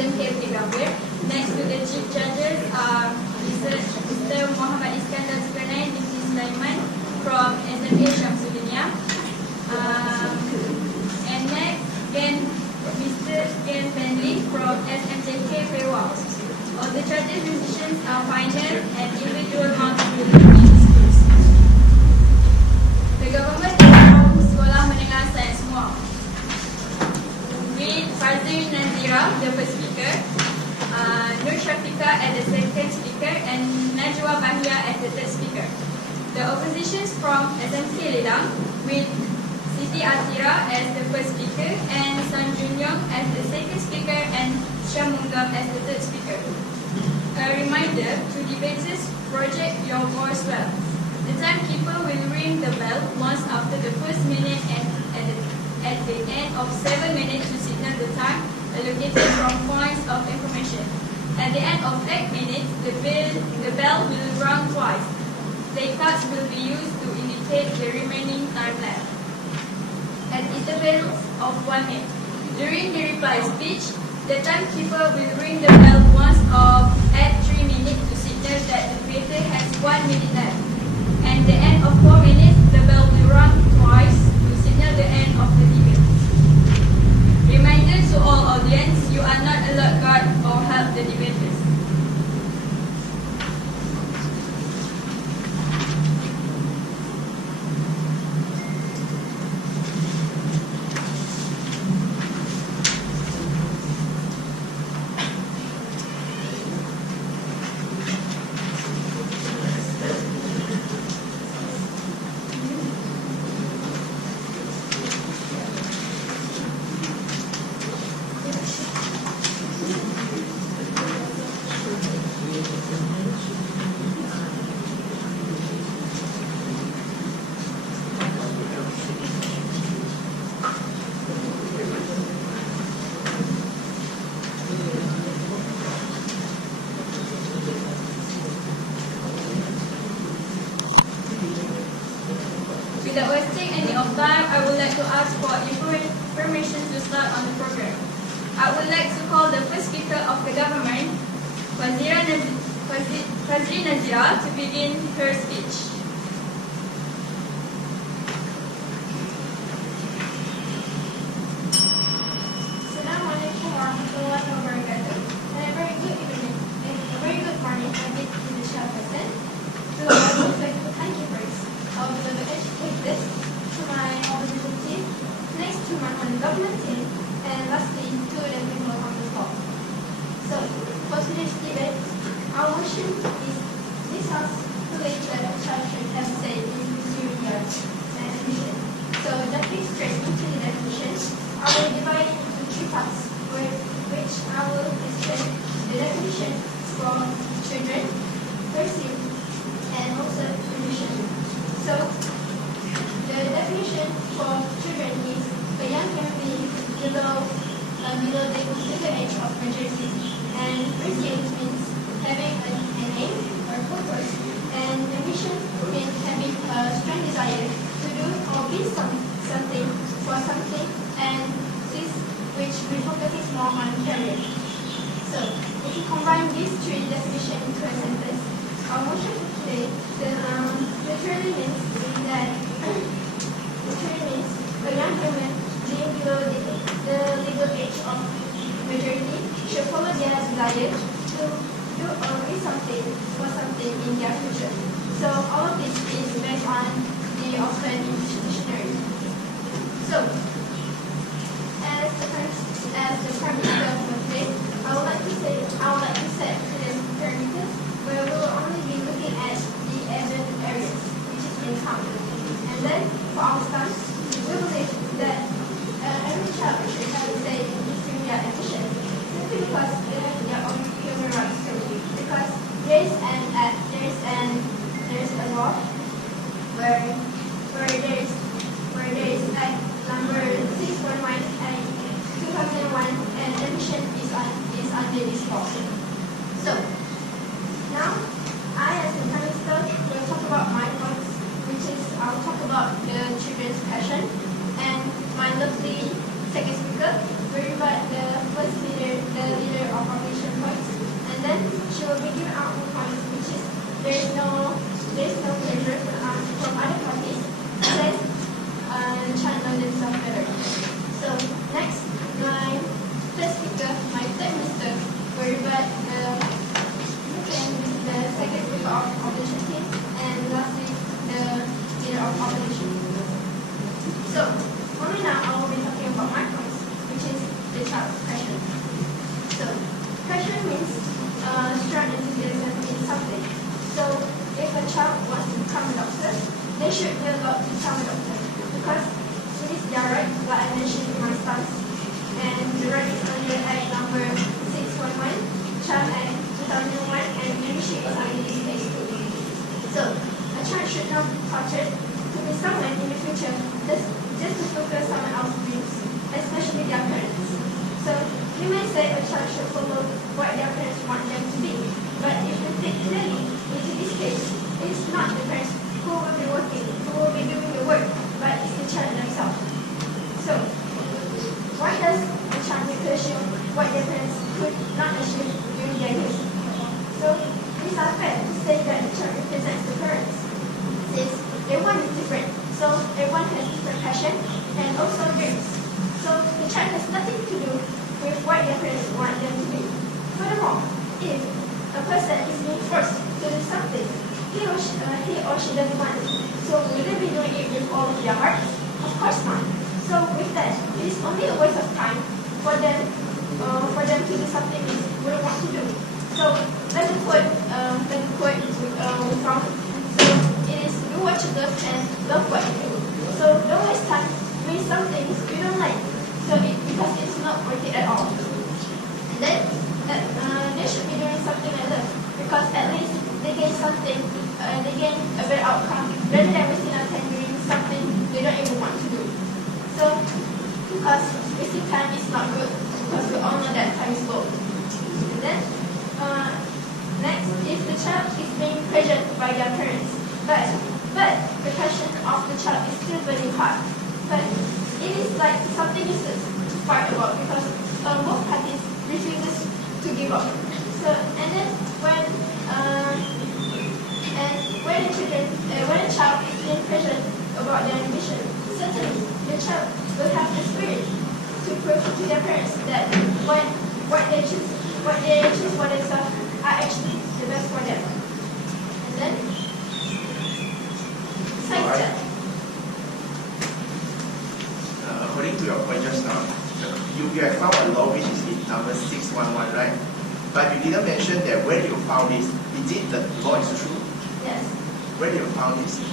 SMK Brigadier. Next to the chief judges are Mr. Muhammad Iskandar Zulkarnain, Mr. Sulaiman from SMK Shamsuddiniyah. And next, Mr. Ken Bentley from SMJK Pewa. All the judges' decisions are final and individual marks will be disclosed. The government of Sekolah Menengah Sains Muar. With Fazil Nazira, the first speaker, Nur Syafiqah as the second speaker, and Najwa Bahia as the third speaker. The oppositions from SMK Ledang with Siti Atira as the first speaker, and San Jun Yong as the second speaker, and Syah Munggam as the third speaker. A reminder to debaters, project your voice well. The timekeeper will ring the bell once after the first minute and at the end of 7 minutes to signal the time allocated from points of information. At the end of 8 minutes, the bell will rung twice. Play cards will be used to indicate the remaining time left. At intervals of 1 minute. During the reply speech, the timekeeper will ring the bell once at 3 minutes to signal that the debater has 1 minute left. And at the end of 4 minutes, the bell will rung twice to signal the end of the debate. Reminder to all audience, you are not allowed guard or help the debaters. Without wasting any of time, I would like to ask for information to start on the program. I would like to call the first speaker of the government, Fazil Nazira, to begin her speech. Assalamualaikum warahmatullahi wabarakatuh. And a very good evening, a very good morning, to the chairperson, to our respectful timekeepers. I would like to educate this to my opposition team, next to my own government team, and lastly to the people on the call. So, for today's debate, our motion is discuss related obstruction have said in Syria and admission. So, jumping straight into the definition, I will divide it into 3 parts, which I will explain the definition for children, person, and also admission. So, the definition for children is a young family below the legal age of majority, and person means having an aim or purpose, and ambition means having a strong desire to do or be something for something, and this which focuses more on career. So, if you combine these 3 definitions into a sentence, our motion for today literally means that a young woman being below the legal age of majority should follow their desire to do or be something for something in their future. So all of this is based on the Oxford English Dictionary. So, as the parameter for today, I would like to set today's parameters where we will only be looking at the evident areas, which is income. And then for our stance, we believe that every child should have a say in pursuing their ambition, simply because they have their own human rights too. Because there is a law where there is Act number 611/2001, and ambition is under this law. So now I, as a minister, will talk about my points, which is I'll talk about the children's passion, and my lovely second speaker will invite the leader they should be allowed to tell the doctor because it is their right, like I mentioned in my stance. And the right is under Act number 611, Child Act 2001, and membership is under this case too. So, a child should not be tortured to be someone in the future just to fulfill someone else's dreams, especially their parents. So, you may say a child should follow what their parents want them to be, but if you think clearly into this case, it's not the parents who will be working, who will be doing the work, but it's the child themselves. So, why does a child need to achieve what their parents could not achieve during their youth? So, it is unfair to say that the child represents the parents, since everyone is different, so everyone has different passion and also dreams. So, the child has nothing to do with what their parents want them to be. Furthermore, if a person is being forced to do something he or she doesn't want, so will they be doing it with all of their hearts? Of course not. So with that, it is only a waste of time for them to do something they wouldn't want to do. So let me quote from. So it is do what you love and love what you do. So don't waste time doing some things you don't like. So because it's not worth it at all. And then they should be doing something like that because at least they gain something, they gain a better outcome rather than wasting our time doing something they don't even want to do. So because wasting time is not good because we all know that time is gold. And then next, if the child is being pressured by their parents, but the passion of the child is still burning hot, but it is like something useless to fight about because both parties refuses to give up. So and then when a child is being pressured about their ambition, certainly the child will have the spirit to prove to their parents that what they choose for themselves are actually the best for them. And then besides that. According to your point just now, you have found a law which is in number 611, right? But you didn't mention that where you found this. Is it the law is true? Yes. Where you found this? You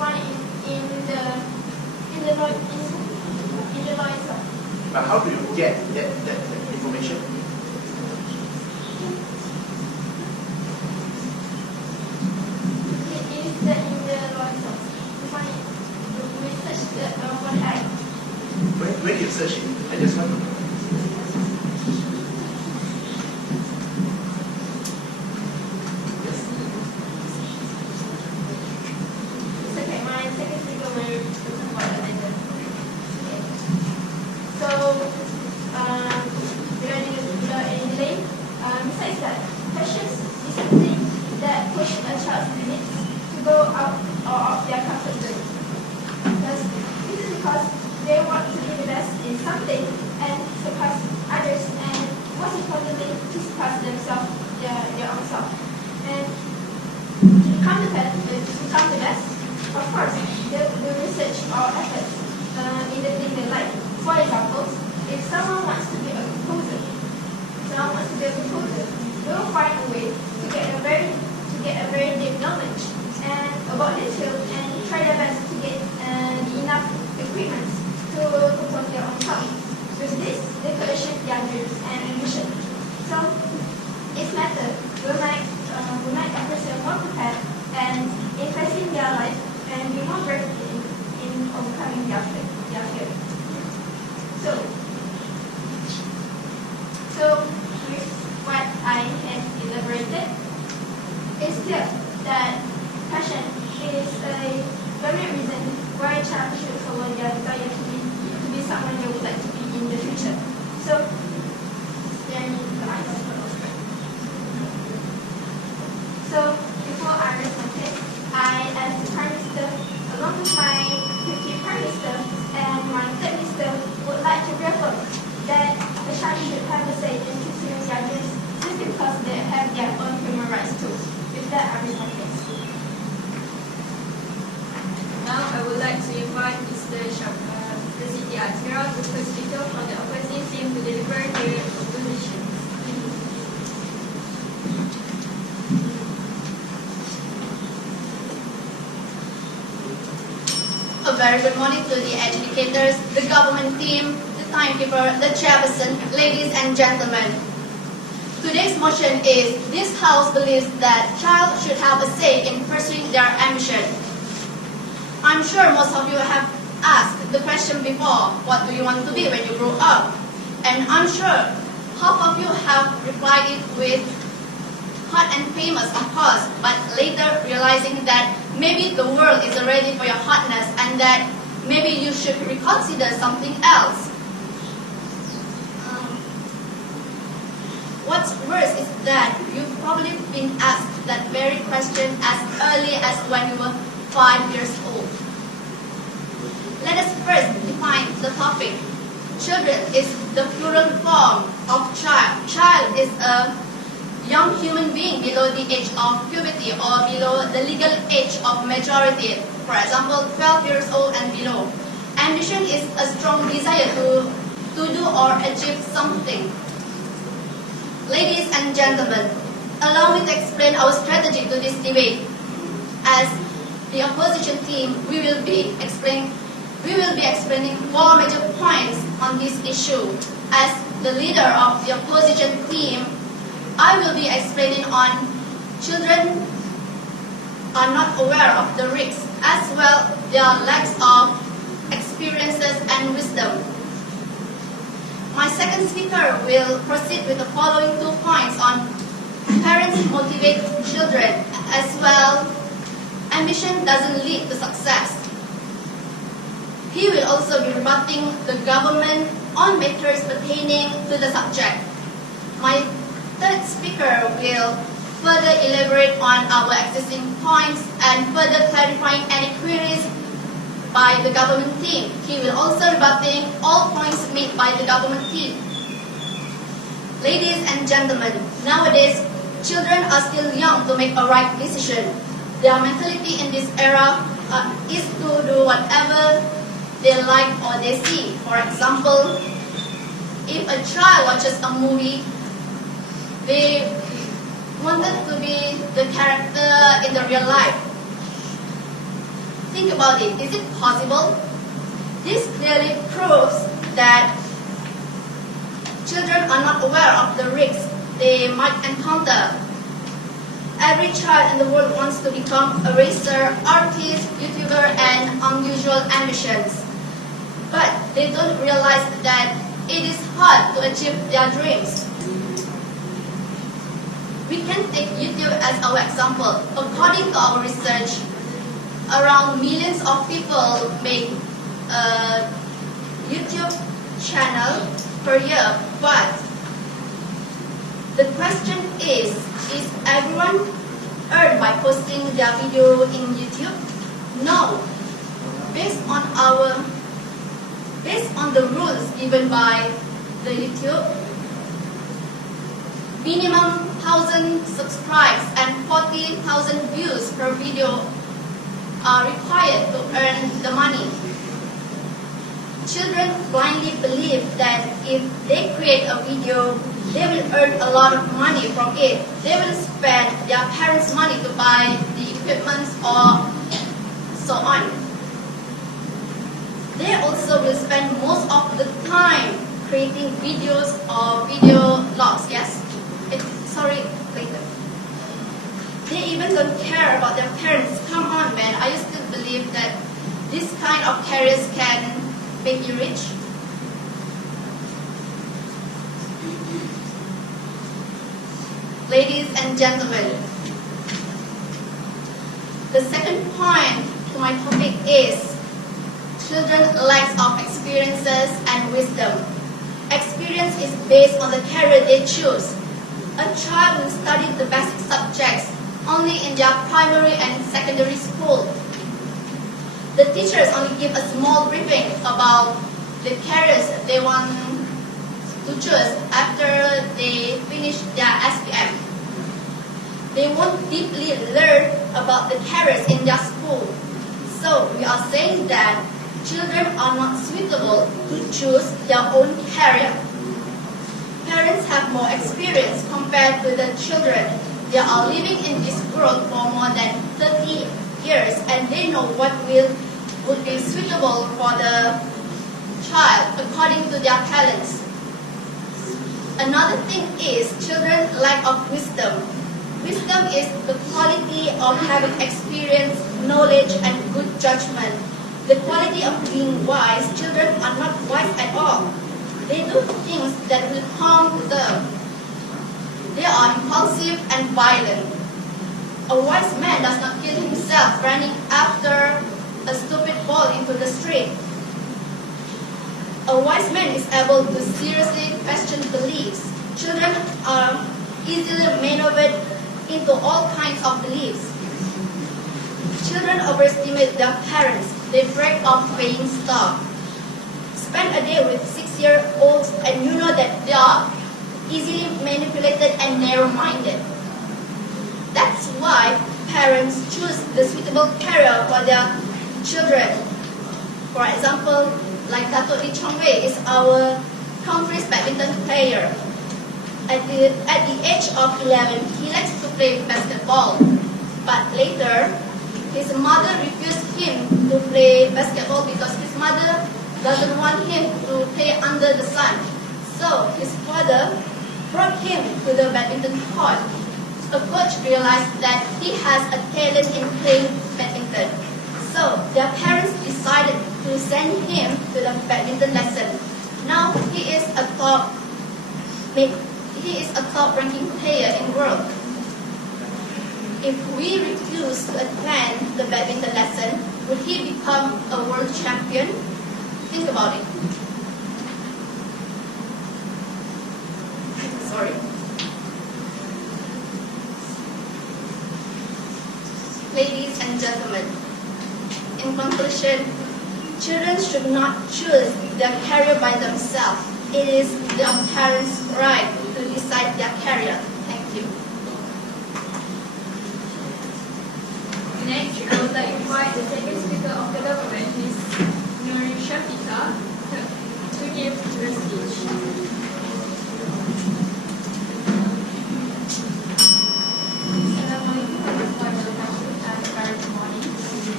find it in the law itself. But how do you get that information? It is in the law itself. You find it. We search for the act. Where do you search it? I just want to know. It's okay. My second speaker will talk about that later. Okay. So, without any delay, besides that, passions is something that push a child's limits to go out of their comfort zone. This is because they want to be the best in something and surpass others, and most importantly, to surpass themselves, their own self. And to become the best, of course, they will research or effort in the thing they like. For example, if someone wants to be a composer, they will find a way to get a very deep knowledge and about this field and try their best to get enough equipment to compose their own song. With this, they could achieve their dreams and ambition. So, each method will make a person more prepared and invest in their life and be more brave in overcoming their fear. So with what I have elaborated, it's clear that passion is a very reason why a child should follow their desire to be someone they would like to be in the future. So, before I raise my case, I, as the Prime Minister, along with my deputy Prime Minister and my third minister, would like to reaffirm that the child should have a say in pursuing their dreams simply because they have their own human rights too. With that, I raise my case. Now I would like to invite Mr. Siti Atira, the first speaker from the opposing team, to deliver their opposition. A very good morning to the educators, the government team, the timekeeper, the chairperson, ladies and gentlemen. Today's motion is, this House believes that child should have a say in pursuing their ambition. I'm sure most of you have asked the question before, what do you want to be when you grow up? And I'm sure half of you have replied it with hot and famous, of course, but later realizing that maybe the world isn't ready for your hotness and that maybe you should reconsider something else. What's worse is that you've probably been asked that very question as early as when you were 5 years old. Let us first define the topic. Children is the plural form of child. Child is a young human being below the age of puberty or below the legal age of majority, for example, 12 years old and below. Ambition is a strong desire to do or achieve something. Ladies and gentlemen, allow me to explain our strategy to this debate. As the opposition team, we will be explaining 4 major points on this issue. As the leader of the opposition team, I will be explaining on children are not aware of the risks, as well their lacks of experiences and wisdom. My second speaker will proceed with the following 2 points on parents motivate children, as well ambition doesn't lead to success. He will also be rebutting the government on matters pertaining to the subject. My third speaker will further elaborate on our existing points and further clarifying any queries by the government team. He will also rebutting all points made by the government team. Ladies and gentlemen, nowadays, children are still young to make a right decision. Their mentality in this era is to do whatever they like or they see. For example, if a child watches a movie, they wanted to be the character in the real life. Think about it. Is it possible? This clearly proves that children are not aware of the risks they might encounter. Every child in the world wants to become a racer, artist, YouTuber, and unusual ambitions. But they don't realize that it is hard to achieve their dreams. We can take YouTube as our example. According to our research, around millions of people make a YouTube channel per year. But the question is everyone earn by posting their video in YouTube? No. Based on the rules given by the YouTube, minimum 1,000 subscribes and 40,000 views per video are required to earn the money. Children blindly believe that if they create a video, they will earn a lot of money from it. They will spend their parents' money to buy the equipment or so on. They also will spend most of the time creating videos or video logs, yes? Later. They even don't care about their parents. Come on, man, I used to believe that this kind of careers can make you rich. Ladies and gentlemen, the second point to my topic is children lack of experiences and wisdom. Experience is based on the career they choose. A child will study the basic subjects only in their primary and secondary school. The teachers only give a small briefing about the careers they want to choose after they finish their SPM. They won't deeply learn about the careers in their school. So we are saying that children are not suitable to choose their own career. Parents have more experience compared to the children. They are living in this world for more than 30 years and they know what will would be suitable for the child according to their talents. Another thing is children lack of wisdom. Wisdom is the quality of having experience, knowledge, and good judgment. The quality of being wise. Children are not wise at all. They do things that will harm them. They are impulsive and violent. A wise man does not kill himself running after a stupid ball into the street. A wise man is able to seriously question beliefs. Children are easily maneuvered into all kinds of beliefs. Children overestimate their parents. They break off paying stuff. Spend a day with 6-year-olds and you know that they are easily manipulated and narrow-minded. That's why parents choose the suitable career for their children. For example, like Dato' Lee Chong Wei is our country's badminton player. At the age of 11, he likes to play basketball. But later, his mother refused him to play basketball because his mother doesn't want him to play under the sun. So his father brought him to the badminton court. A coach realized that he has a talent in playing badminton. So their parents decided to send him to the badminton lesson. Now he is a top-ranking player in the world. If we refuse to attend the badminton lesson, would he become a world champion? Think about it. Sorry. Ladies and gentlemen, in conclusion, children should not choose their career by themselves. It is their parents' right to decide their career. Thank you. Next, I would like to invite the second speaker of the government, Ms. Nur Shafika, to give her speech. Assalamualaikum warahmatullahi wabarakatuh and very good morning to the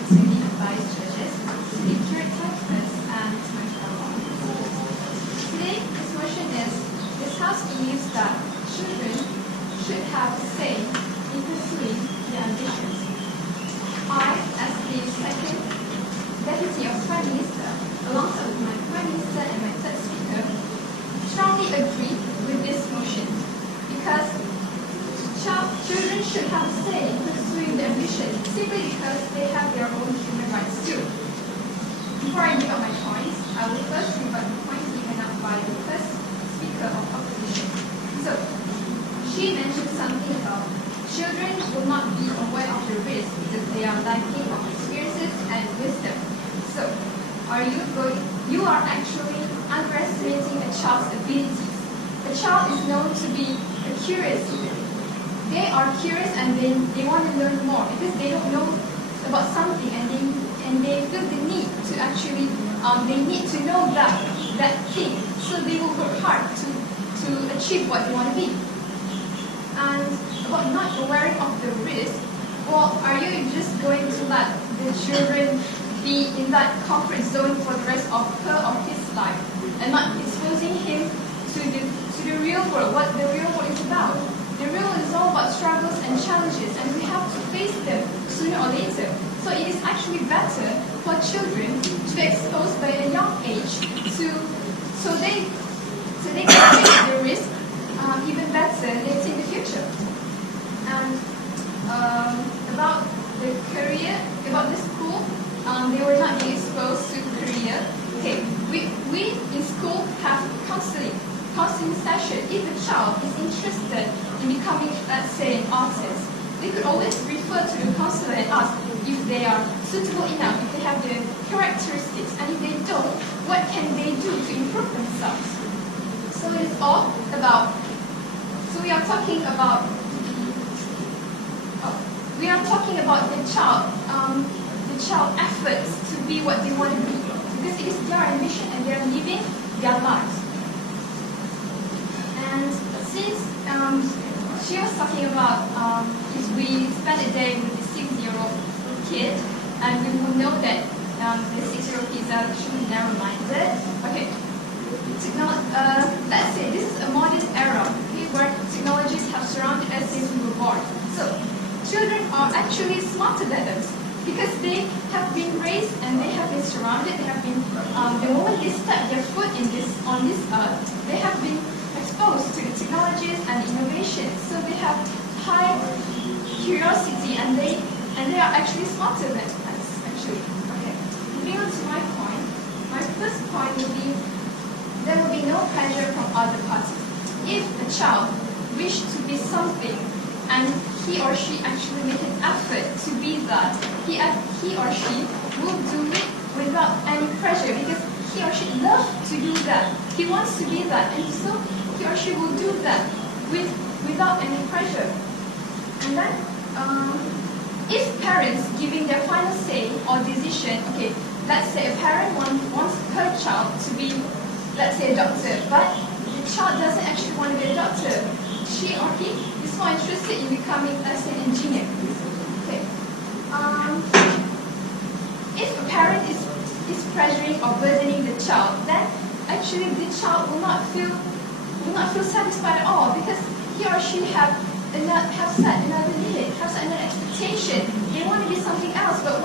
Executive Vice Judges, lecture texters, and my fellow. Today, this motion is this House believes that children should have a say in pursuing their ambitions. I, as the second Deputy of Prime Minister, alongside with my Prime Minister and my third speaker, strongly agree with this motion because children should have a say in pursuing their ambition simply because they have their own human rights too. Before I give up my points, I will first rebut the points given up by the first speaker of opposition. So, she mentioned something about children will not be aware of the risk because they are lacking of experiences and wisdom. So, you are actually underestimating a child's abilities. A child is known to be a curious eater. They are curious and they want to learn more because they don't know about something and they feel the need to actually they need to know that thing, so they will work hard to achieve what they want to be. And about not aware of the risk, well, are you just going to let the children be in that comfort zone for the rest of her or his life and not exposing him to the real world, what the real world is about? The real world is all about struggles and challenges, and we have to face them sooner or later. So it is actually better for children to be exposed by a young age so they can face the risk even better later in the future. And about the career, about the school, they were not being exposed to career. Okay, we in school have counseling session. If a child is interested in becoming, let's say, an artist, we could always refer to the counselor and ask if they are suitable enough, if they have the characteristics, and if they don't, what can they do to improve themselves? So it's all about. So we are talking about the child efforts to be what they want to be, because it is their ambition and they are living their lives. And since she was talking about if we spend a day with a 6-year-old kid, and we will know that the 6-year-old kids are actually narrow-minded. Okay. Let's say this is a modern era where technologies have surrounded us since we were born. So, children are actually smarter than us because they have been raised and they have been surrounded. They have been the moment they step their foot on this earth, they have been exposed to the technologies and innovations. So they have high curiosity and they are actually smarter than us. Actually, okay. Moving on to my point. My first point will be there will be no pressure from other parties. If a child wishes to be something and he or she actually make an effort to be that, he or she will do it without any pressure because he or she loves to do that. He wants to be that, and so he or she will do that without any pressure. And then, if parents giving their final say or decision, okay, let's say a parent wants her child to be, let's say, a doctor, but the child doesn't actually want to be a doctor. She or he is more interested in becoming as an engineer. Okay. If a parent is pressuring or burdening the child, then actually the child will not feel satisfied at all because he or she have set another limit, have set another expectation. They want to be something else, but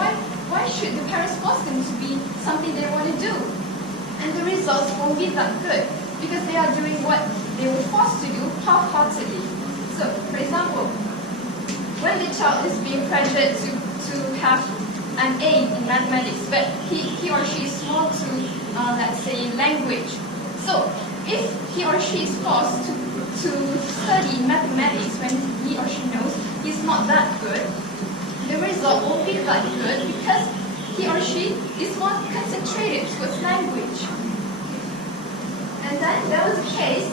why should the parents force them to be something they want to do? And the results won't be that good because they are doing what they were forced to do half-heartedly. So, for example, when the child is being pressured to have an A in mathematics, but he or she is more to, let's say, language. So, if he or she is forced to study mathematics when he or she knows he's not that good, the result won't be that good because he or she is more concentrated towards language. And then there was a case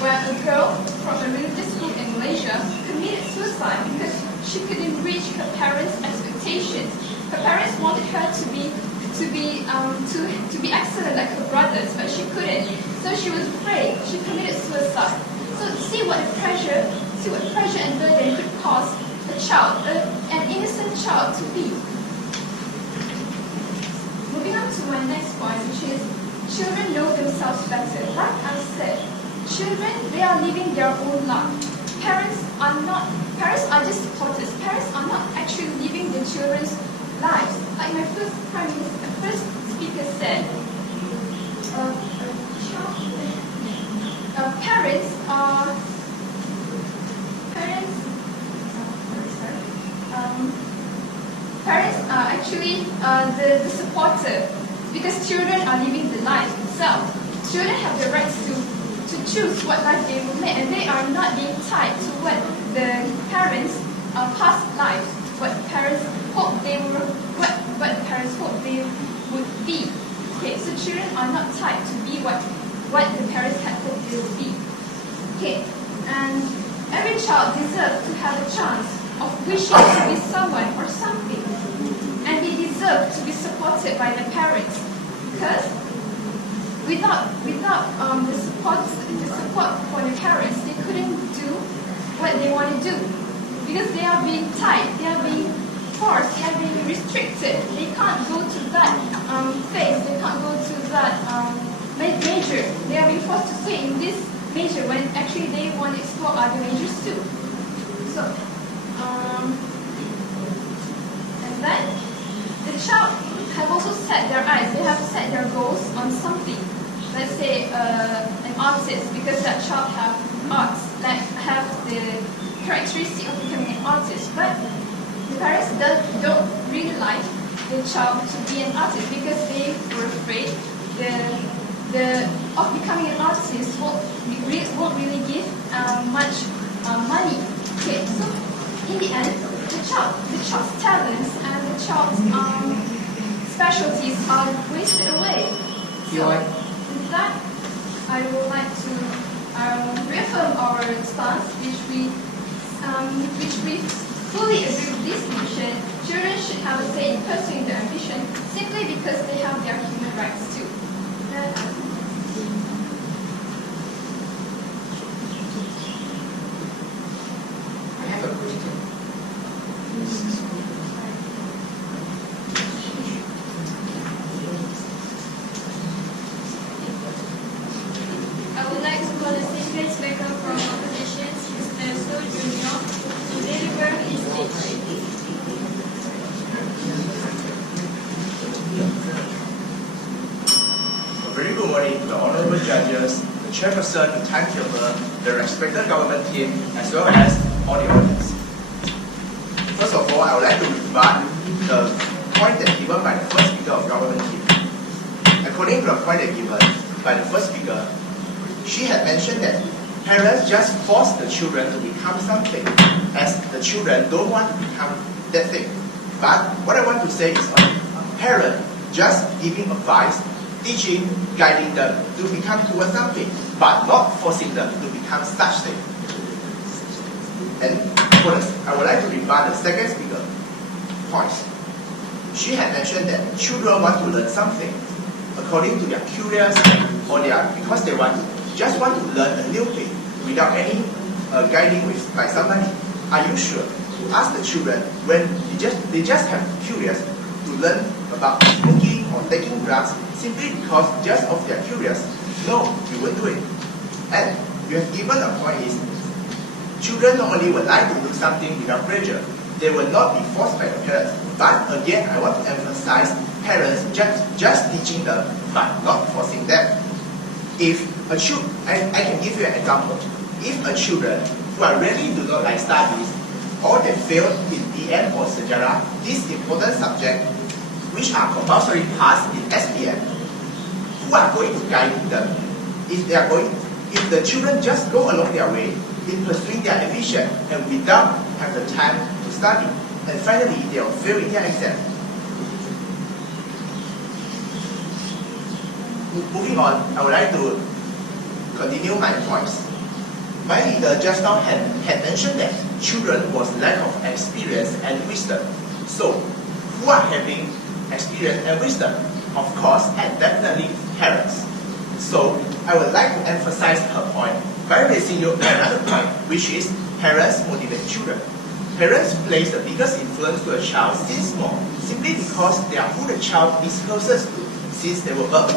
where a girl from a religious school in Malaysia committed suicide because she couldn't reach her parents' expectations. Her parents wanted her to be excellent like her brothers, but she couldn't. So she was afraid. She committed suicide. So see what pressure and burden could cause a child, an innocent child, to be. Moving on to my next point, which is children know themselves better. Like I said, children, they are living their own life. Parents are just supporters. Parents are not actually living their children's lives. Like my first speaker said, parents are actually the supporter because children are living the life themselves. Children have the rights to choose what life they will make, and they are not being tied to what the parents' past lives, what parents hope they would be. Okay, so children are not tied to be what the parents had hoped they would be. Okay, and every child deserves to have a chance of wishing to be someone or something, and they deserve to be supported by their parents because without the support for the parents, they couldn't do what they want to do because they are being tied, they are being forced, they are being restricted. They can't go to that phase, they can't go to that major. They are being forced to stay in this major when actually they want to explore other majors too. So, and then the child have also set their eyes, they have set their goals on something. Let's say an artist, because that child have arts, that have the characteristic of becoming an artist, but the parents don't really like the child to be an artist because they were afraid of becoming an artist won't really give much money. Okay, so in the end, the child's talents and the child's specialties are wasted away. So with that, I would like to reaffirm our stance, which we fully agree with this mission. Children should have a say in pursuing their ambition simply because they have their human rights too. I have a question. judges, the chairperson, the timetable, the respected government team, as well as all the audience. First of all, I would like to rebut the point that given by the first speaker of government team. According to the point that given by the first speaker, she had mentioned that parents just force the children to become something, as the children don't want to become that thing. But what I want to say is parents just giving advice, teaching, guiding them to become towards something, but not forcing them to become such thing. And for this, I would like to rebut the second speaker point. She had mentioned that children want to learn something according to their curious or because they just want to learn a new thing without any guiding by somebody. Are you sure to ask the children when they just have curious to learn about smoking or taking drugs simply because just of their curious? No, you won't do it. And you have given a point is children normally would like to do something without pressure. They will not be forced by the parents. But again, I want to emphasize parents just teaching them but not forcing them. If a child, I can give you an example. If a children who are really do not like studies or they fail in EM or Sejarah, these important subjects which are compulsory passed in SPM, who are going to guide them? If the children just go along their way in pursuing their ambition and without have the time to study, and finally they will fail in their exam. Moving on, I would like to continue my points. My leader just now had mentioned that children was lack of experience and wisdom. So, who are having experience and wisdom? Of course, and definitely parents. So, I would like to emphasize her point by raising you another point, which is parents motivate children. Parents place the biggest influence to a child since small, simply because they are who the child is closest to since they were born.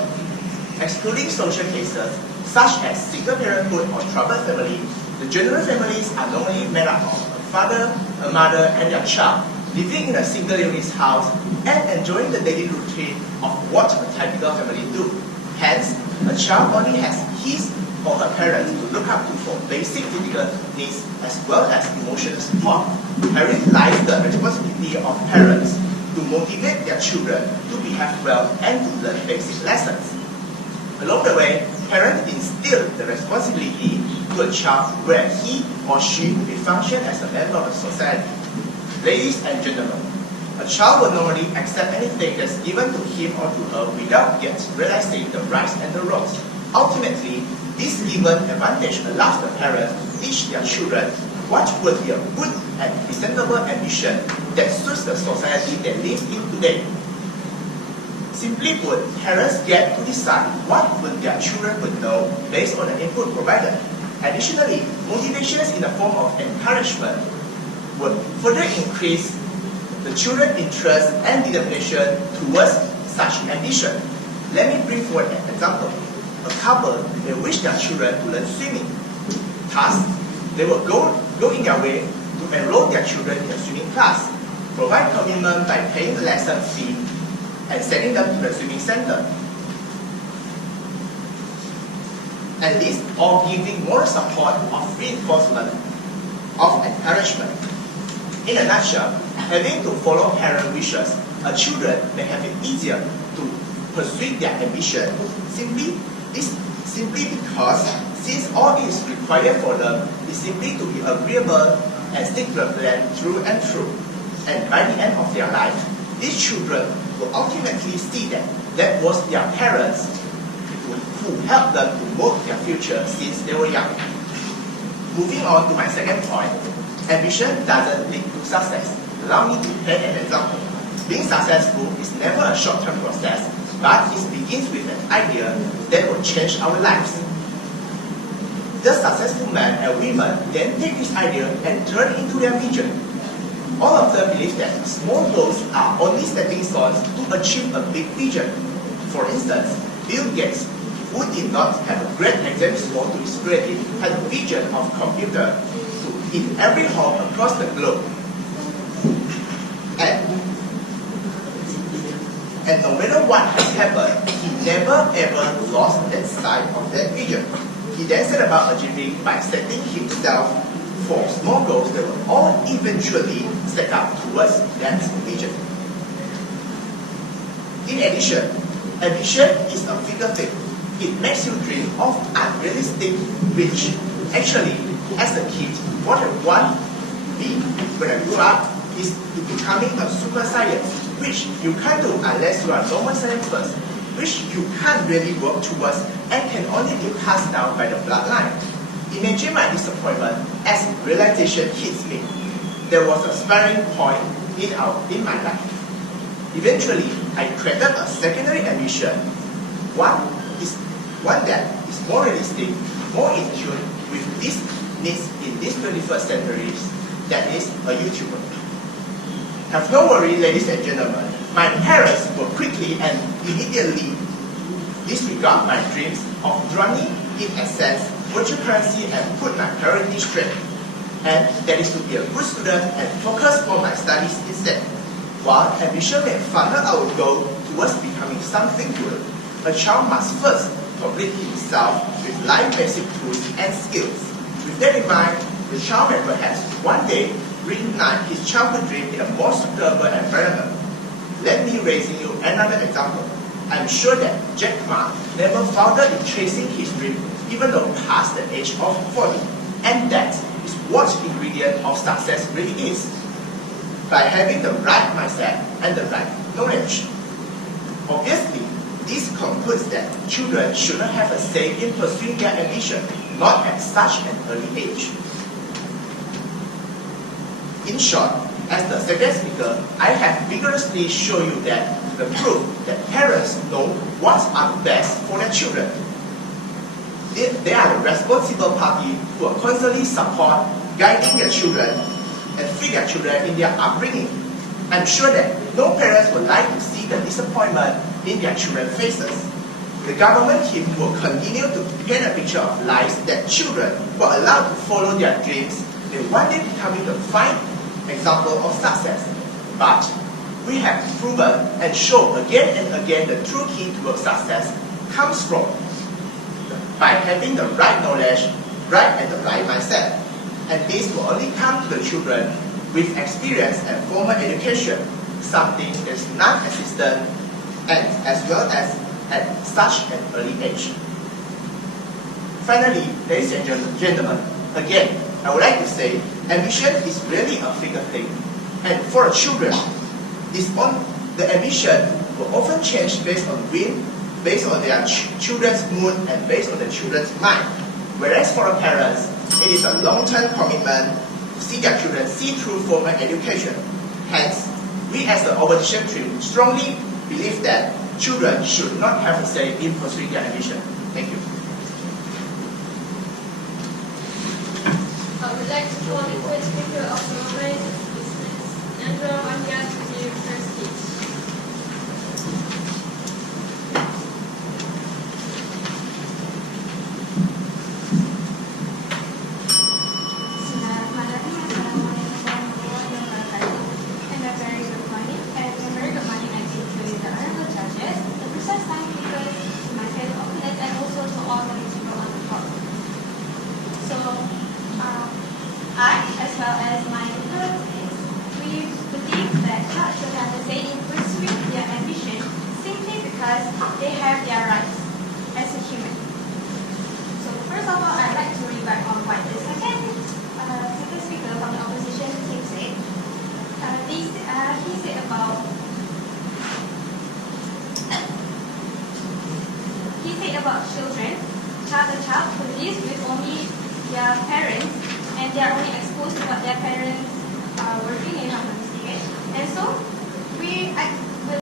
Excluding social cases, such as single parenthood or troubled family, the general families are normally made up of a father, a mother, and their child, living in a single unit house and enjoying the daily routine of what a typical family do. Hence, a child only has his or her parents to look up to for basic physical needs as well as emotional support. Herein lies the responsibility of parents to motivate their children to behave well and to learn basic lessons. Along the way, parents instill the responsibility to a child where he or she will function as a member of the society. Ladies and gentlemen, a child will normally accept anything that's given to him or to her without yet realizing the rights and the wrongs. Ultimately, this given advantage allows the parents to teach their children what would be a good and presentable ambition that suits the society they live in today. Simply put, parents get to decide what would their children would know based on the input provided. Additionally, motivations in the form of encouragement would further increase the children's interest and determination towards such ambition. Let me bring forward an example. A couple may wish their children to learn swimming. Thus, they will go in their way to enroll their children in a swimming class, provide commitment by paying the lesson fee, and sending them to the swimming center. And this all giving moral support of reinforcement, of encouragement. In a nutshell, having to follow parent wishes, children may have it easier to pursue their ambition simply because since all is required for them is simply to be agreeable and stick to the plan through and through. And by the end of their life, these children will ultimately see that that was their parents who helped them to mold their future since they were young. Moving on to my second point, ambition doesn't lead to success. Allow me to paint an example. Being successful is never a short-term process, but it begins with an idea that will change our lives. The successful men and women then take this idea and turn it into their vision. All of them believe that small goals are only stepping stones to achieve a big vision. For instance, Bill Gates, who did not have a great exam score to his credit, had a vision of computer in every home across the globe. And And no matter what has happened, he never ever lost that sight of that vision. He then set about achieving by setting himself for small goals that will all eventually stack up towards that vision. In addition, ambition is a figure thing. It makes you dream of unrealistic which actually, as a kid, what I want to be when I grow up is to becoming a super science, which you can't do unless you are a normal science first, which you can't really work towards and can only be passed down by the bloodline. Imagine my disappointment as realization hits me. There was a sparring point in my life. Eventually, I created a secondary ambition, one that is more realistic, more in tune with these needs in this 21st century, that is a YouTuber. Have no worry, ladies and gentlemen, my parents will quickly and immediately disregard my dreams of running, in essence, virtual currency and put my priority straight. And that is to be a good student and focus on my studies instead. While ambition may funnel our goal towards becoming something good, a child must first complete himself with life basic tools and skills. With that in mind, the child may perhaps one day reignite his childhood dream in a more suitable environment. Let me raise you another example. I'm sure that Jack Ma never foundered in chasing his dream even though past the age of 40. And that is what ingredient of success really is. By having the right mindset and the right knowledge. Obviously, this concludes that children should not have a say in pursuing their ambition, not at such an early age. In short, as the second speaker, I have vigorously shown you that the proof that parents know what are best for their children. They are the responsible party who are constantly support, guiding their children and feed their children in their upbringing. I'm sure that no parents would like to see the disappointment in their children's faces. The government team will continue to paint a picture of lives that children were allowed to follow their dreams and one day becoming the fine example of success. But we have proven and shown again and again the true key towards success comes from by having the right knowledge, right and the right mindset. And this will only come to the children with experience and formal education, something that is non-existent and as well as at such an early age. Finally, ladies and gentlemen, again, I would like to say ambition is really a figure thing. And for the children, the ambition will often change based on wind, based on their children's mood and based on the children's mind. Whereas for the parents, it is a long-term commitment to see their children see through formal education. Hence, we as the opposition team strongly believe that children should not have a say in pursuing their ambition. Thank you. I would like to call the first speaker of the moment, Ms. Nandra Wanya, to give her speech. I, as well as my relatives, we believe that child should have a say in pursuing their ambition simply because they have their rights as a human. So first of all, I'd like to read back on what the second speaker from the opposition team said. He said about children. A child who lives with only their parents and they are only exposed to what their parents are working in, if I'm not mistaken. And so,